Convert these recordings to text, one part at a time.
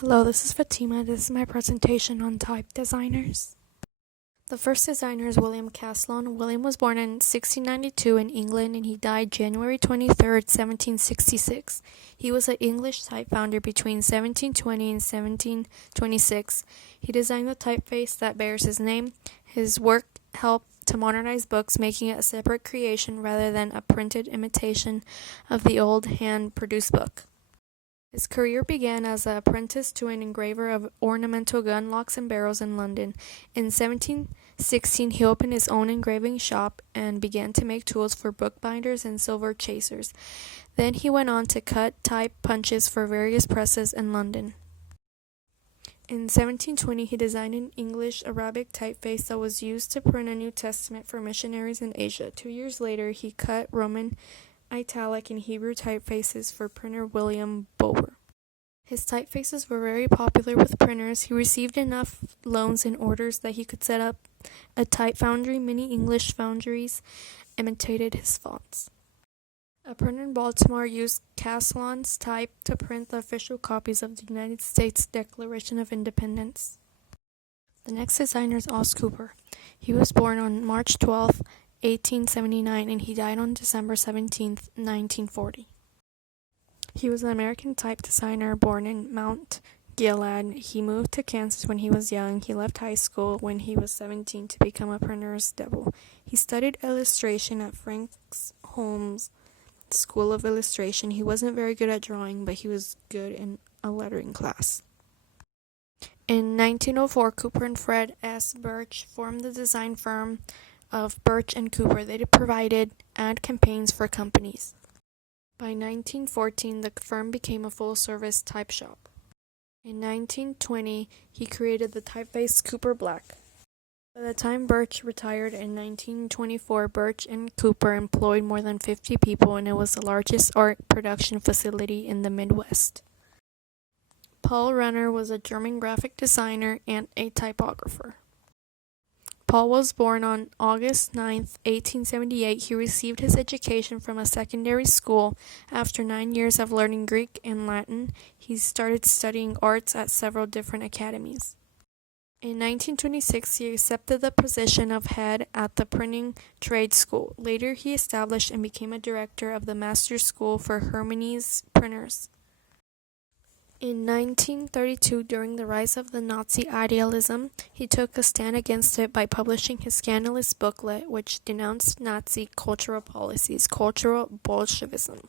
Hello, this is Fatima. This is my presentation on type designers. The first designer is William Caslon. William was born in 1692 in England and he died January 23rd, 1766. He was an English type founder between 1720 and 1726. He designed the typeface that bears his name. His work helped to modernize books, making it a separate creation rather than a printed imitation of the old hand-produced book. His career began as an apprentice to an engraver of ornamental gun locks and barrels in London. In 1716, he opened his own engraving shop and began to make tools for bookbinders and silver chasers. Then he went on to cut type punches for various presses in London. In 1720, he designed an English Arabic typeface that was used to print a New Testament for missionaries in Asia. 2 years later, he cut Roman Italic and Hebrew typefaces for printer William Bulwer. His typefaces were very popular with printers. He received enough loans and orders that he could set up a type foundry. Many English foundries imitated his fonts. A printer in Baltimore used Caslon's type to print the official copies of the United States Declaration of Independence. The next designer is Os Cooper. He was born on March 12th, 1879, and he died on December 17, 1940. He was an American type designer born in Mount Gilead. He moved to Kansas when he was young. He left high school when he was 17 to become a printer's double. He studied illustration at Franks Holmes School of Illustration. He wasn't very good at drawing, but he was good in a lettering class. In 1904, Cooper and Fred S. Birch formed the design firm of Birch & Cooper. They provided ad campaigns for companies. By 1914, the firm became a full-service type shop. In 1920, he created the typeface Cooper Black. By the time Birch retired in 1924, Birch & Cooper employed more than 50 people, and it was the largest art production facility in the Midwest. Paul Renner was a German graphic designer and a typographer. Paul was born on August 9, 1878. He received his education from a secondary school. After 9 years of learning Greek and Latin, he started studying arts at several different academies. In 1926, he accepted the position of head at the printing trade school. Later, he established and became a director of the Master's School for Hermes Printers. In 1932, during the rise of the Nazi idealism, he took a stand against it by publishing his scandalous booklet, which denounced Nazi cultural policies, cultural Bolshevism.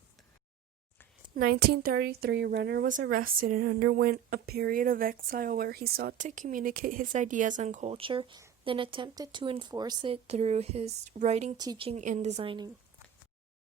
In 1933, Renner was arrested and underwent a period of exile where he sought to communicate his ideas on culture, then attempted to enforce it through his writing, teaching, and designing.